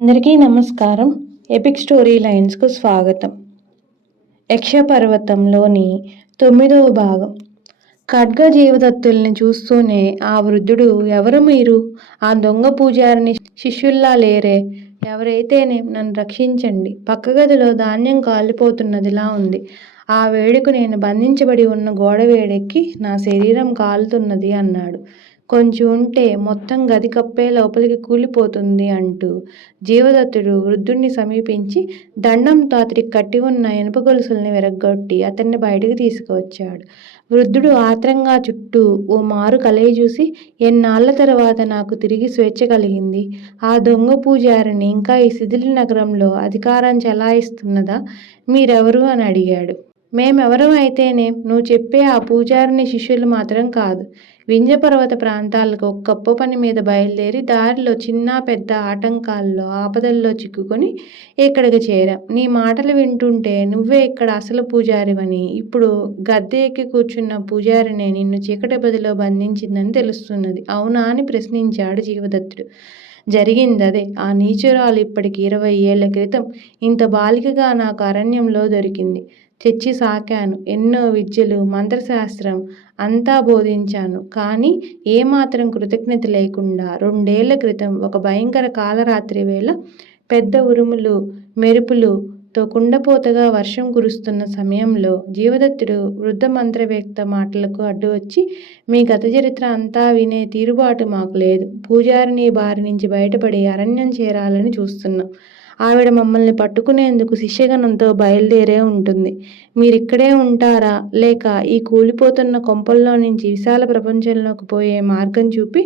అందరికీ నమస్కారం. Epic story లైన్స్‌కు స్వాగతం. యక్షపర్వతంలోని 9వ భాగం. ఖడ్గ జీవదత్తుల్ని చూస్తూనే ఆ వృద్ధుడు, ఎవరు మీరు? ఆ దొంగ పూజారిని శిష్యుల్లా లేరే? ఎవరైతేనేం నన్ను రక్షించండి. పక్క గదిలో ధాన్యం కాలిపోతున్నదిలా ఉంది. ఆ వేడికు నేను బంధించబడి ఉన్న గోడ వేడెక్కి నా శరీరం కాలుతున్నది అన్నాడు. కొంచెం ఉంటే మొత్తం గది కప్పే లోపలికి కూలిపోతుంది అంటూ జీవదత్తుడు వృద్ధుణ్ణి సమీపించి దండంతో అతడికి కట్టి ఉన్న ఇనుప గొలుసుల్ని విరగ్గొట్టి అతన్ని బయటకు తీసుకువచ్చాడు. వృద్ధుడు ఆత్రంగా చుట్టూ ఓ మారు కలయి చూసి, ఎన్నాళ్ల తర్వాత నాకు తిరిగి స్వేచ్ఛ కలిగింది. ఆ దొంగ పూజారిని ఇంకా ఈ శిథిల నగరంలో అధికారం చెలాయిస్తున్నదా? మీరెవరు అని అడిగాడు. మేమెవరం అయితేనేం, నువ్వు చెప్పే ఆ పూజారిని శిష్యులు మాత్రం కాదు. వింధ్యపర్వత ప్రాంతాలకు ఒక గొప్ప పని మీద బయలుదేరి దారిలో చిన్న పెద్ద ఆటంకాల్లో ఆపదల్లో చిక్కుకొని ఇక్కడికి చేరాం. నీ మాటలు వింటుంటే నువ్వే ఇక్కడ అసలు పూజారివని, ఇప్పుడు గద్దె ఎక్కి కూర్చున్న పూజారినే నిన్ను చీకటి గదిలో బంధించిందని తెలుస్తున్నది. అవునా అని ప్రశ్నించాడు జీవదత్తుడు. జరిగిందదే. ఆ నీచురాలు ఇప్పటికి 20 ఏళ్ల క్రితం ఇంత బాలికగా నాకు అరణ్యంలో దొరికింది. తెచ్చి సాకాను. ఎన్నో విద్యలు, మంత్రశాస్త్రం అంతా బోధించాను. కానీ ఏమాత్రం కృతజ్ఞత లేకుండా 2 ఏళ్ల క్రితం ఒక భయంకర కాలరాత్రి వేళ పెద్ద ఉరుములు, మెరుపులుతో కుండపోతగా వర్షం కురుస్తున్న సమయంలో జీవదత్తుడు వృద్ధ మంత్రవేత్త మాటలకు అడ్డువచ్చి, మీ గత చరిత్ర అంతా వినే తీరుబాటు మాకు లేదు. పూజారిని బారి నుంచి బయటపడి అరణ్యం చేరాలని చూస్తున్నాం. ఆవిడ మమ్మల్ని పట్టుకునేందుకు శిష్యగణంతో బయలుదేరే ఉంటుంది. మీరిక్కడే ఉంటారా, లేక ఈ కూలిపోతున్న కొంపల్లో నుంచి విశాల ప్రపంచంలోకి పోయే మార్గం చూపి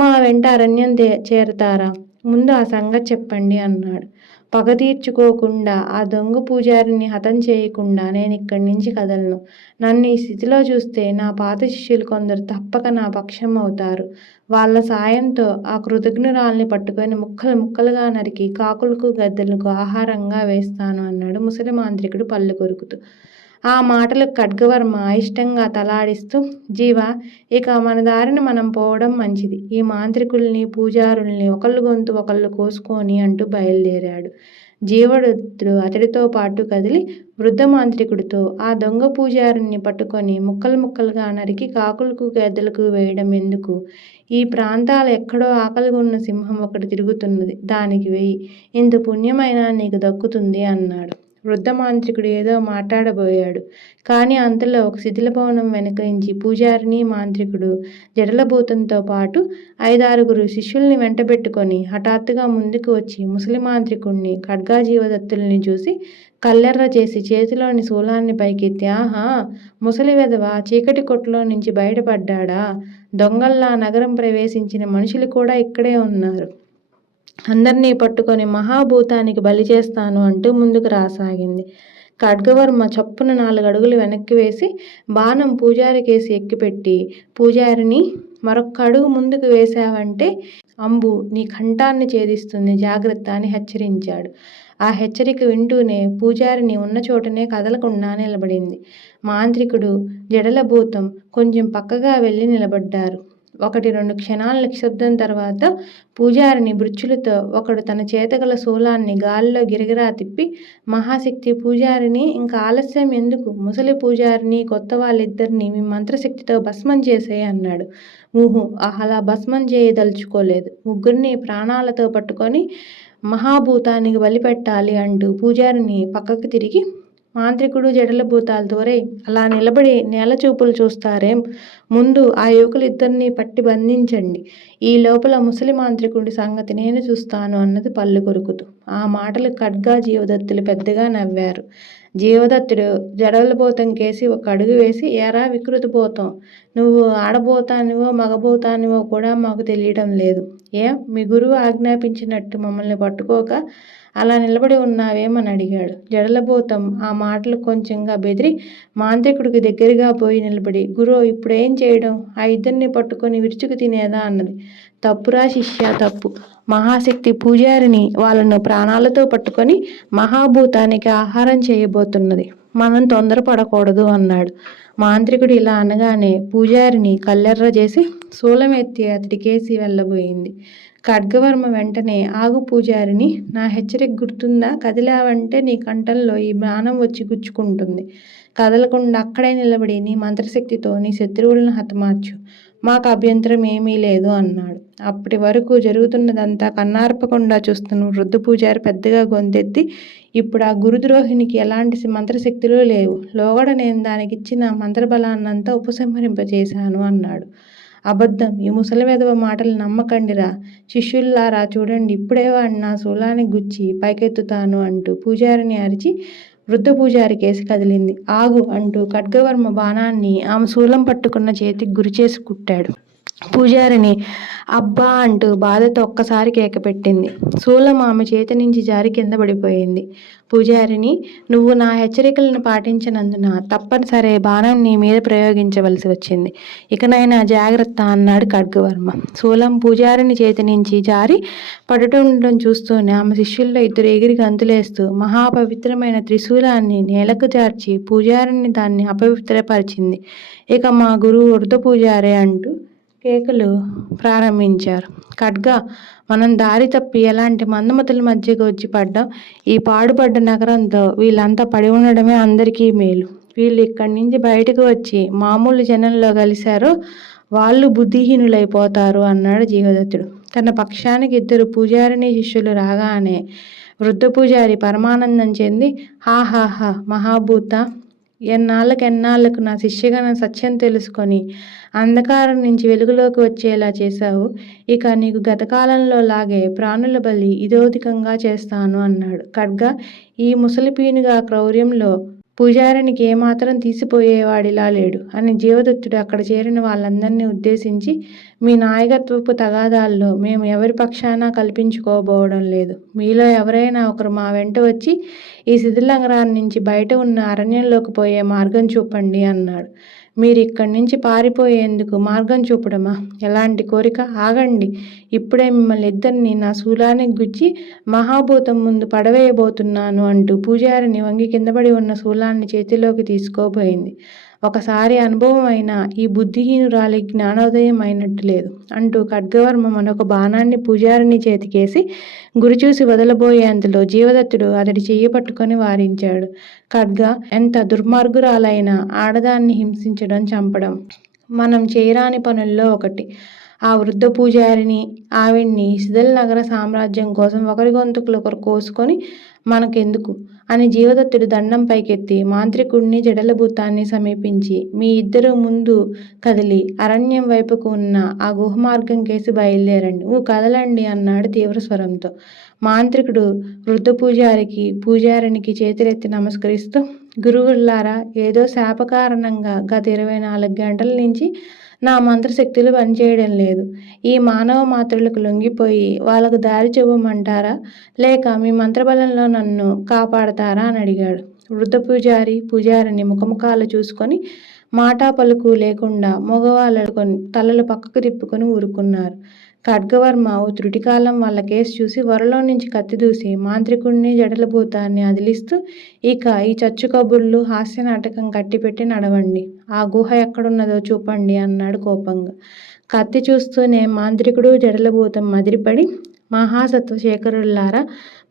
మా వెంట అరణ్యం చేరతారా? ముందు ఆ సంగతి చెప్పండి అన్నాడు. పగ తీర్చుకోకుండా, ఆ దొంగ పూజారిని హతం చేయకుండా నేను ఇక్కడి నుంచి కదలను. నన్ను ఈ స్థితిలో చూస్తే నా పాత శిష్యులు కొందరు తప్పక నా పక్షం అవుతారు. వాళ్ళ సాయంతో ఆ కృతజ్ఞురాల్ని పట్టుకొని ముక్కలు ముక్కలుగా నరికి కాకులకు గద్దెలకు ఆహారంగా వేస్తాను అన్నాడు ముసలి మాంత్రికుడు పళ్ళు కొరుకుతూ. ఆ మాటలకు ఖడ్గవర్మ అయిష్టంగా తలాడిస్తూ, జీవా, ఇక మన దారిన మనం పోవడం మంచిది. ఈ మాంత్రికుల్ని, పూజారుల్ని ఒకళ్ళ గొంతు ఒకళ్ళు కోసుకొని అంటూ బయలుదేరాడు. జీవదత్తుడు అతడితో పాటు కదిలి వృద్ధ మాంత్రికుడితో, ఆ దొంగ పూజారిని పట్టుకొని ముక్కలు ముక్కలుగా నరికి కాకులకు గద్దెలకు వేయడం ఎందుకు? ఈ ప్రాంతాల ఎక్కడో ఆకలిగా ఉన్న సింహం ఒకటి తిరుగుతున్నది. దానికి వెయ్యి. ఇంత పుణ్యమైనా నీకు దక్కుతుంది అన్నాడు. వృద్ధ మాంత్రికుడు ఏదో మాట్లాడబోయాడు. కానీ అంతలో ఒక శిథిల భవనం వెనక నుంచి పూజారిని, మాంత్రికుడు, జడలభూతంతో పాటు 5-6 శిష్యుల్ని వెంటబెట్టుకొని హఠాత్తుగా ముందుకు వచ్చి ముసలి మాంత్రికుణ్ణి, ఖడ్గజీవదత్తుల్ని చూసి కళ్ళెర్ర చేసి చేతిలోని శూలాన్ని పైకెత్తి, ఆహా, ముసలి వెధవ చీకటి కొట్టులో నుంచి బయటపడ్డాడా? దొంగల్లా నగరం ప్రవేశించిన మనుషులు కూడా ఇక్కడే ఉన్నారు. అందర్నీ పట్టుకొని మహాభూతానికి బలి చేస్తాను అంటూ ముందుకు రాసాగింది. ఖడ్గవర్మ చప్పున 4 అడుగులు వెనక్కి వేసి బాణం పూజారి కేసి ఎక్కుపెట్టి, పూజారిని, మరొక్క అడుగు ముందుకు వేశావంటే అంబు నీ కంఠాన్ని ఛేదిస్తుంది, జాగ్రత్త అని హెచ్చరించాడు. ఆ హెచ్చరిక వింటూనే పూజారిని ఉన్న చోటనే కదలకుండా నిలబడింది. మాంత్రికుడు, జడలభూతం కొంచెం పక్కగా వెళ్ళి నిలబడ్డారు. 1-2 క్షణాల నిశ్శబ్దం తర్వాత పూజారిని మృచ్చులతో ఒకడు తన చేతగల శూలాన్ని గాలిలో గిరగిరా తిప్పి, మహాశక్తి పూజారిని, ఇంకా ఆలస్యం ఎందుకు? ముసలి పూజారిని, కొత్త వాళ్ళిద్దరినీ మీ మంత్రశక్తితో భస్మం చేసేయి అన్నాడు. అలా భస్మం చేయదలుచుకోలేదు. ముగ్గురిని ప్రాణాలతో పట్టుకొని మహాభూతానికి బలిపెట్టాలి అంటూ పూజారిని పక్కకు తిరిగి, మాంత్రికుడు, జడలభూతాలతో, రే, అలా నిలబడి నేల చూపులు చూస్తారేం? ముందు ఆ యువకులిద్దరినీ పట్టి బంధించండి. ఈ లోపల ముసలి మాంత్రికుడి సంగతి నేను చూస్తాను అన్నది పళ్ళు కొరుకుతూ. ఆ మాటలు ఖడ్గ జీవదత్తులు పెద్దగా నవ్వారు. జీవదత్తుడు జడలభూతం కేసి ఒక అడుగు వేసి, ఏరా వికృతిభూతం, నువ్వు ఆడబోతానివో మగబోతానివో కూడా మాకు తెలియడం లేదు. మీ గురువు ఆజ్ఞాపించినట్టు మమ్మల్ని పట్టుకోక అలా నిలబడి ఉన్నావేమని అడిగాడు. జడలభూతం ఆ మాటలు కొంచెంగా బెదిరి మాంత్రికుడికి దగ్గరగా పోయి నిలబడి, గురో, ఇప్పుడేం చేయడం? ఆ ఇద్దరిని పట్టుకొని విరుచుకు తినేదా అన్నది. తప్పురా శిష్య, తప్పు. మహాశక్తి పూజారిని వాళ్ళను ప్రాణాలతో పట్టుకొని మహాభూతానికి ఆహారం చేయబోతున్నది. మనం తొందరపడకూడదు అన్నాడు. మాంత్రికుడు ఇలా అనగానే పూజారిని కళ్ళెర్ర చేసి శూలం ఎత్తి అతడికేసి వెళ్ళబోయింది. ఖడ్గవర్మ వెంటనే, ఆగు పూజారిని, నా హెచ్చరిక గుర్తుందా? కదిలావంటే నీ కంఠంలో ఈ బాణం వచ్చి గుచ్చుకుంటుంది. కదలకుండా అక్కడే నిలబడి నీ మంత్రశక్తితో నీ శత్రువులను హతమార్చు. మాకు అభ్యంతరం ఏమీ లేదు అన్నాడు. అప్పటి వరకు జరుగుతున్నదంతా కన్నార్పకుండా చూస్తున్న వృద్ధ పూజారి పెద్దగా గొంతెత్తి, ఇప్పుడు ఆ గురుద్రోహినికి ఎలాంటి మంత్రశక్తులు లేవు. లోగడ నేను దానికిచ్చిన మంత్రబలాన్నంతా ఉపసంహరింపచేశాను అన్నాడు. అబద్ధం! ఈ ముసలి వెధవ మాటలు నమ్మకండిరా! శిష్యుల్లారా చూడండి, ఇప్పుడే వాడిని నా శూలానికి గుచ్చి పైకెత్తుతాను అంటూ పూజారిని అరిచి వృద్ధ పూజారి కేసి కదిలింది. ఆగు అంటూ ఖడ్గవర్మ బాణాన్ని ఆమె శూలం పట్టుకున్న చేతికి గురిచేసి కుట్టాడు. పూజారిని అబ్బా అంటూ బాధతో ఒక్కసారి కేకపెట్టింది. శూలం ఆమె చేతి నుంచి జారి కింద పడిపోయింది. పూజారిని, నువ్వు నా హెచ్చరికలను పాటించినందున తప్పనిసరి బాణం నీ మీద ప్రయోగించవలసి వచ్చింది. ఇకనైనా జాగ్రత్త అన్నాడు ఖడ్గవర్మ. శూలం పూజారిని చేతి నుంచి జారి పడుతుండటం చూస్తూనే ఆమె శిష్యుల్లో ఇద్దరు ఎగిరి గంతులేస్తూ మహాపవిత్రమైన త్రిశూలాన్ని నేలకు జార్చి పూజారిని దాన్ని అపవిత్రపరిచింది. ఇక మా గురువు వృద్ధ పూజారే అంటూ కేకలు ప్రారంభించారు. ఖడ్గా, మనం దారి తప్పి ఎలాంటి మందమతుల మధ్యకు వచ్చి పడ్డాం. ఈ పాడుపడ్డ నగరంతో వీళ్ళంతా పడి ఉండడమే అందరికీ మేలు. వీళ్ళు ఇక్కడి నుంచి బయటకు వచ్చి మామూలు జనంలో కలిశారో వాళ్ళు బుద్ధిహీనులైపోతారు అన్నాడు జీవదత్తుడు. తన పక్షానికి ఇద్దరు పూజారిని శిష్యులు రాగానే వృద్ధ పూజారి పరమానందం చెంది, హాహాహా మహాభూత, ఎన్నాళ్ళకు నా శిష్యగణ సత్యం తెలుసుకొని అంధకారం నుంచి వెలుగులోకి వచ్చేలా చేశావు. ఇక నీకు గతకాలంలో లాగే ప్రాణుల బలి ఇదోధికంగా చేస్తాను అన్నాడు. ఖడ్గా, ఈ ముసలిపీనుగా క్రౌర్యంలో పూజారినికి ఏమాత్రం తీసిపోయేవాడిలా లేడు అని జీవదత్తుడు అక్కడ చేరిన వాళ్ళందరినీ ఉద్దేశించి, మీ నాయకత్వపు తగాదాల్లో మేము ఎవరి పక్షాన కల్పించుకోబోవడం లేదు. మీలో ఎవరైనా ఒకరు మా వెంట వచ్చి ఈ శిథిలనగరాన్ని నుంచి బయట ఉన్న అరణ్యంలోకి పోయే మార్గం చూపండి అన్నాడు. మీరు ఇక్కడి నుంచి పారిపోయేందుకు మార్గం చూపడమా? ఎలాంటి కోరిక? ఆగండి, ఇప్పుడే మిమ్మల్ని ఇద్దరిని నా శూలానికి గుచ్చి మహాభూతం ముందు పడవేయబోతున్నాను అంటూ పూజారిని వంగి కిందపడి ఉన్న శూలాన్ని చేతిలోకి తీసుకోబోయింది. ఒకసారి అనుభవం అయినా ఈ బుద్ధిహీనురాలి జ్ఞానోదయం అయినట్టు లేదు అంటూ ఖడ్గవర్మ మరొక బాణాన్ని పూజారిని చేతికేసి గురిచూసి వదలబోయేంతలో జీవదత్తుడు అతడి చెయ్యి పట్టుకొని వారించాడు. ఖడ్గా, ఎంత దుర్మార్గురాలైనా ఆడదాన్ని హింసించడం, చంపడం మనం చేయరాని పనుల్లో ఒకటి. ఆ వృద్ధ పూజారిని, ఆవిడ్ని శిథిల నగర సామ్రాజ్యం కోసం ఒకరి గొంతుకులు ఒకరు కోసుకొని మనకెందుకు అని జీవదత్తుడు దండం పైకెత్తి మాంత్రికుడిని జడలభూతాన్ని సమీపించి, మీ ఇద్దరు ముందు కదిలి అరణ్యం వైపుకు ఉన్న ఆ గుహ మార్గం కేసి బయలుదేరండి. కదలండి అన్నాడు తీవ్ర స్వరంతో. మాంత్రికుడు వృద్ధ పూజారికి చేతులెత్తి నమస్కరిస్తూ, గురువుల్లారా, ఏదో శాప కారణంగా గత 24 గంటల నుంచి నా మంత్రశక్తులు పనిచేయడం లేదు. ఈ మానవ మాత్రులకు లొంగిపోయి వాళ్ళకు దారి చూపమంటారా, లేక మీ మంత్రబలంలో నన్ను కాపాడతారా అని అడిగాడు. వృద్ధ పూజారిని ముఖముఖాలు చూసుకొని మాటా పలుకు లేకుండా మగవాళ్ళు తలలు పక్కకు తిప్పుకొని ఊరుకున్నారు. ఖడ్గవర్మ ఓ త్రుటికాలం వాళ్ళ కేసు చూసి వరలో నుంచి కత్తి దూసి మాంత్రికుడిని జడలభూతాన్ని అదిలిస్తూ, ఇక ఈ చచ్చు కబుర్లు హాస్య నాటకం కట్టిపెట్టి నడవండి. ఆ గుహ ఎక్కడున్నదో చూపండి అన్నాడు కోపంగా. కత్తి చూస్తూనే మాంత్రికుడు జడలభూతం మదిరిపడి, మహాసత్వ శేఖరులారా,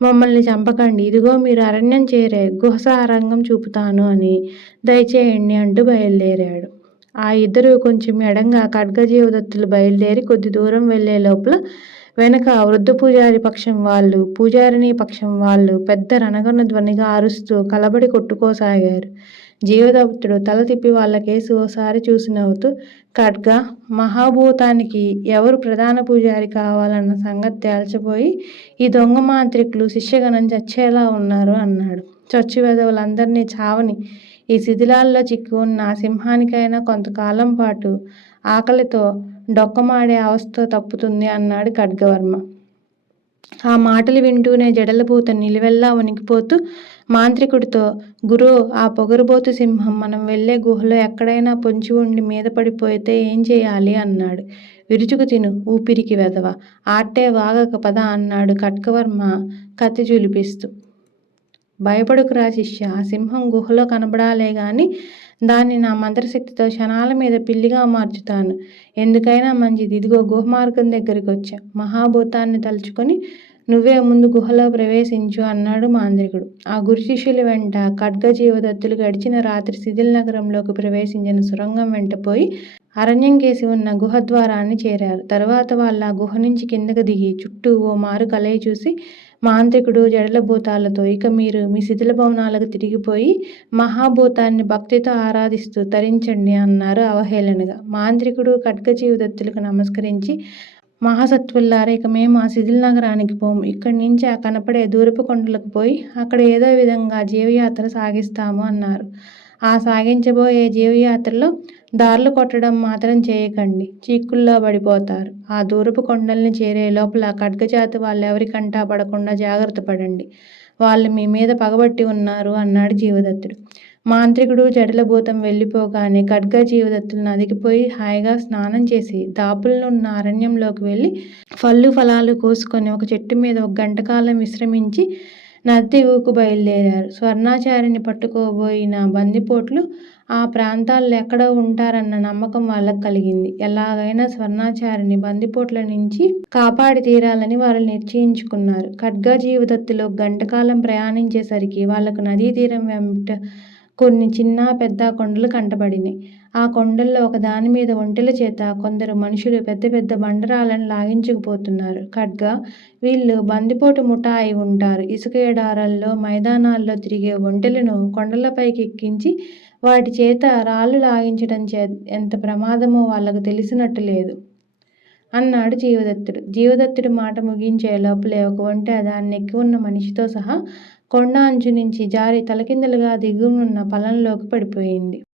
మమ్మల్ని చంపకండి. ఇదిగో మీరు అరణ్యం చేరే గుహ సారంగం చూపుతాను అని దయచేయండి అంటూ బయలుదేరాడు. ఆ ఇద్దరు కొంచెం ఎడంగా ఖడ్గజీవదత్తులు బయలుదేరి కొద్ది దూరం వెళ్లే లోపల వెనక వృద్ధ పూజారి పక్షం వాళ్ళు, పూజారిని పక్షం వాళ్ళు పెద్ద రణగొన్న ధ్వనిగా అరుస్తూ కలబడి కొట్టుకోసాగారు. జీవదత్తుడు తల తిప్పి వాళ్ళ కేసు ఓసారి చూసి నవ్వుతూ, ఖడ్గా, మహాభూతానికి ఎవరు ప్రధాన పూజారి కావాలన్న సంగతి తేల్చబోయి ఈ దొంగ మాంత్రికులు శిష్యగణం చచ్చేలా ఉన్నారు అన్నాడు. చచ్చు వెధవలందరినీ చావని. ఈ శిథిలాల్లో చిక్కి ఉన్న ఆ సింహానికైనా కొంతకాలం పాటు ఆకలితో డొక్కమాడే అవస్థ తప్పుతుంది అన్నాడు ఖడ్గవర్మ. ఆ మాటలు వింటూనే జడలభూత నిలువెల్లా వణికిపోతూ మాంత్రికుడితో, గురో, ఆ పొగరుబోతు సింహం మనం వెళ్లే గుహలో ఎక్కడైనా పొంచి ఉండి మీద పడిపోతే ఏం చేయాలి అన్నాడు. విరుచుకు తిను, ఊపిరికి వెధవ, ఆట్టే వాగక పద అన్నాడు ఖడ్గవర్మ కత్తి చూలిపిస్తూ. భయపడుకురా శిష్య, ఆ సింహం గుహలో కనబడాలే గాని దాన్ని నా మంత్రశక్తితో క్షణాల మీద పిల్లిగా మార్చుతాను. ఎందుకైనా మంచిది. ఇదిగో గుహమార్గం దగ్గరికొచ్చా. మహాభూతాన్ని తలుచుకొని నువ్వే ముందు గుహలో ప్రవేశించు అన్నాడు మాంత్రికుడు. ఆ గురు శిష్యుల వెంట ఖడ్గ జీవదత్తులు గడిచిన రాత్రి శిథిల్ నగరంలోకి ప్రవేశించిన సొరంగం వెంట పోయి అరణ్యం కేసి ఉన్న గుహ ద్వారాన్ని చేరారు. తరువాత వాళ్ళు ఆ గుహ నుంచి కిందకు దిగి చుట్టూ ఓ మారు కలయి చూసి మాంత్రికుడు జడల భూతాలతో, ఇక మీరు మీ శిథిల భవనాలకు తిరిగిపోయి మహాభూతాన్ని భక్తితో ఆరాధిస్తూ తరించండి అన్నారు అవహేళనగా. మాంత్రికుడు ఖడ్గ జీవదత్తులకు నమస్కరించి, మహాసత్వుల్లారా, ఇక మేము ఆ శిథిల నగరానికి పోము. ఇక్కడి నుంచి ఆ కనపడే దూరపు కొండలకు పోయి అక్కడ ఏదో విధంగా జీవయాత్ర సాగిస్తాము అన్నారు. ఆ సాగించబోయే జీవయాత్రలో దారులు కొట్టడం మాత్రం చేయకండి, చీక్కుల్లో పడిపోతారు. ఆ దూరపు కొండల్ని చేరే లోపల ఖడ్గజాతి వాళ్ళెవరికంటా పడకుండా జాగ్రత్త పడండి. వాళ్ళు మీ మీద పగబట్టి ఉన్నారు అన్నాడు జీవదత్తుడు. మాంత్రికుడు జడలభూతం వెళ్ళిపోగానే ఖడ్గ జీవదత్తులు నదికి పోయి హాయిగా స్నానం చేసి దాపులనున్న అరణ్యంలోకి వెళ్ళి పళ్ళు ఫలాలు కోసుకొని ఒక చెట్టు మీద ఒక గంటకాలం విశ్రమించి నది ఊకు బయలుదేరారు. స్వర్ణాచారిని పట్టుకోబోయిన బందిపోట్లు ఆ ప్రాంతాల్లో ఎక్కడో ఉంటారన్న నమ్మకం వాళ్ళకు కలిగింది. ఎలాగైనా స్వర్ణాచారిని బందిపోట్ల నుంచి కాపాడి తీరాలని వాళ్ళు నిశ్చయించుకున్నారు. ఖడ్గ జీవదత్తులు గంటకాలం ప్రయాణించేసరికి వాళ్లకు నదీ తీరం వెంట కొన్ని చిన్న పెద్ద కొండలు కంటపడినాయి. ఆ కొండల్లో ఒక దాని మీద ఒంటెల చేత కొందరు మనుషులు పెద్ద పెద్ద బండరాలను లాగించుకుపోతున్నారు. ఖడ్గ, వీళ్ళు బందిపోటు ముఠా అయి ఉంటారు. ఇసుక ఎడారాల్లో మైదానాల్లో తిరిగే ఒంటెలను కొండలపైకి ఎక్కించి వాటి చేత రాళ్ళు లాగించడం ఎంత ప్రమాదమో వాళ్లకు తెలిసినట్టు లేదు అన్నాడు జీవదత్తుడు. జీవదత్తుడు మాట ముగించే లోపలే ఒక ఒంటె దాన్ని ఎక్కి ఉన్న మనిషితో సహా కొండ అంచు నుంచి జారి తలకిందులుగా దిగువనున్న పొలంలోకి పడిపోయింది.